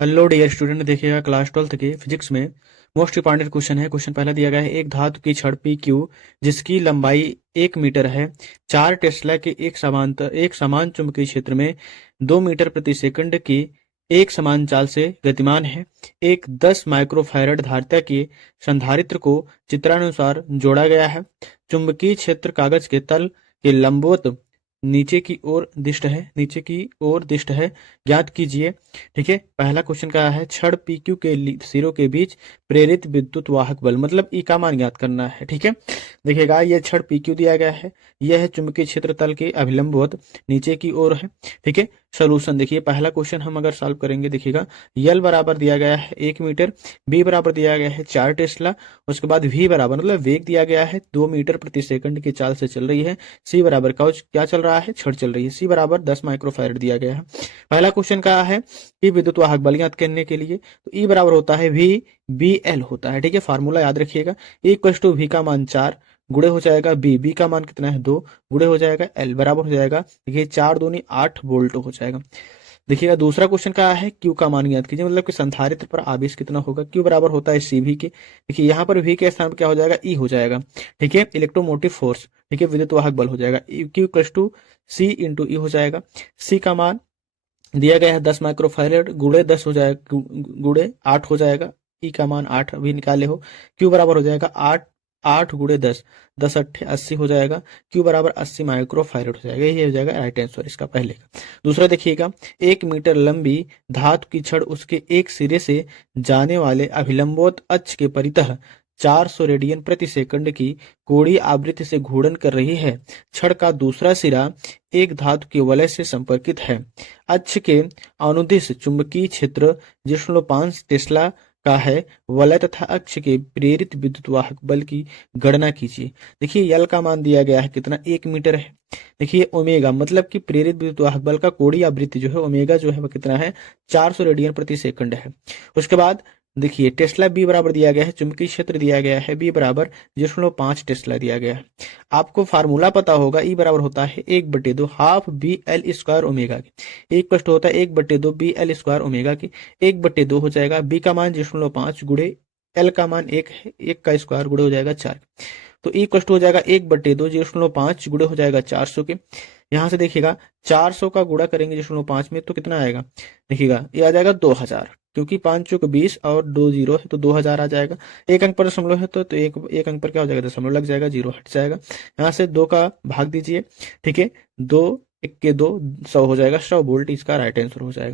Hello dear student, देखिएगा class 12th के physics में मोस्ट इंपॉर्टेंट क्वेश्चन है। क्वेश्चन पहला दिया गया है, एक धातु की छड़ पी क्यू जिसकी लंबाई 1 मीटर है, 4 टेस्ला के एक समान चुंबकीय क्षेत्र में 2 मीटर प्रति सेकंड की एक समान चाल से गतिमान है। एक 10 माइक्रोफैरड धारिता के संधारित्र को चित्रानुसार जोड़ा गया है। चुंबकीय क्षेत्र कागज के तल के लंबवत नीचे की ओर दिष्ट है, ज्ञात कीजिए। ठीक है, पहला क्वेश्चन क्या है, छड़ पीक्यू के सिरों के बीच प्रेरित विद्युत वाहक बल, मतलब ई का मान ज्ञात करना है। ठीक है, देखिएगा ये छड़ पीक्यू दिया गया है, यह है चुंबकीय क्षेत्र तल के अभिलंबवत नीचे की ओर है। ठीक है, सोल्यूशन देखिए, पहला क्वेश्चन हम अगर सॉल्व करेंगे, देखिएगा यल बराबर दिया गया है 1 मीटर, बी बराबर दिया गया है 4 टेस्ला, उसके बाद वी बराबर मतलब वेग दिया गया है 2 मीटर प्रति सेकंड की चाल से चल रही है। सी बराबर क्या चल रहा है, छड़ चल रही है। सी बराबर 10 माइक्रोफैरड दिया गया है। पहला क्वेश्चन क्या है कि विद्युत वाहक बल ज्ञात करने के लिए तो ई बराबर होता है वी बी एल होता है। ठीक है, फार्मूला याद रखिएगा, इक्वल टू वी का मान 4 गुणे हो जाएगा बी का मान कितना है 2 गुणे हो जाएगा एल बराबर हो जाएगा, देखिए 4 दूनी 8 वोल्ट हो जाएगा। देखिएगा दूसरा क्वेश्चन क्या है, क्यू का मान ज्ञात कीजिए, मतलब कि संधारित्र पर आवेश कितना होगा। क्यू बराबर होता है सी वी के, देखिए यहाँ पर वी के स्थान पर क्या हो जाएगा, ई हो जाएगा। ठीक है, इलेक्ट्रोमोटिव फोर्स, ठीक है, विद्युत वाहक बल हो जाएगा क्यू प्लस टू सी इंटू ई हो जाएगा। सी का मान दिया गया है 10 माइक्रोफैरड, गुणे 10 हो जाएगा, गुणे 8 हो जाएगा। ई का मान 8 अभी निकाले हो। क्यू बराबर हो जाएगा 8, 8 गुणे 10, 10 अट्ठे 80 हो जाएगा। क्यू बराबर 80 माइक्रोफैरड हो जाएगा, ये हो जाएगा राइट आंसर इसका पहले का। दूसरा देखिएगा, 1 मीटर लंबी धातु की छड़ उसके एक सिरे से जाने वाले अभिलंबवत अक्ष के परितः 400 रेडियन प्रति सेकंड की कोणीय आवृत्ति से घूर्णन कर रही है। छड़ का दूसरा सिरा एक धातु के वलय से संपर्कित है। अक्ष के अनुदिश चुंबकीय क्षेत्र 0.5 टेस्ला का है। वलय तथा अक्ष के प्रेरित विद्युत वाहक बल की गणना कीजिए। देखिए यल का मान दिया गया है कितना, 1 मीटर है। देखिए ओमेगा मतलब कि प्रेरित विद्युत वाहक बल का कोणीय आवृत्ति जो है ओमेगा जो है वह कितना है, 400 रेडियन प्रति सेकंड है। उसके बाद देखिए टेस्ला बी बराबर दिया गया है, चुंबकीय क्षेत्र दिया गया है बी बराबर 0.5 टेस्ला दिया गया है। आपको फार्मूला पता होगा, ई बराबर होता है 1/2 half B L square omega की। एक प्रश्न होता है 1/2 बी एल स्क्वायर ओमेगा की, 1/2 हो जाएगा। बी का मान 0.5 गुणे एल का मान 1 है, 1 का स्क्वायर गुणे हो जाएगा 4। तो ई कष्ट हो जाएगा 1/2 0.5 गुणे हो जाएगा 400 के। यहाँ से देखिएगा 400 का गुणा करेंगे 0.5 में तो कितना आएगा, देखिएगा ये आ जाएगा 2000, क्योंकि 5 चौक 20 और 2 जीरो है तो 2000 आ जाएगा। एक अंक पर दशमलव है तो एक अंक पर क्या हो जाएगा, दशमलव लग जाएगा, जीरो हट जाएगा। यहाँ से 2 का भाग दीजिए, ठीक है, 2 1 के 2 100 हो जाएगा, 100 वोल्ट इसका राइट आंसर हो जाएगा।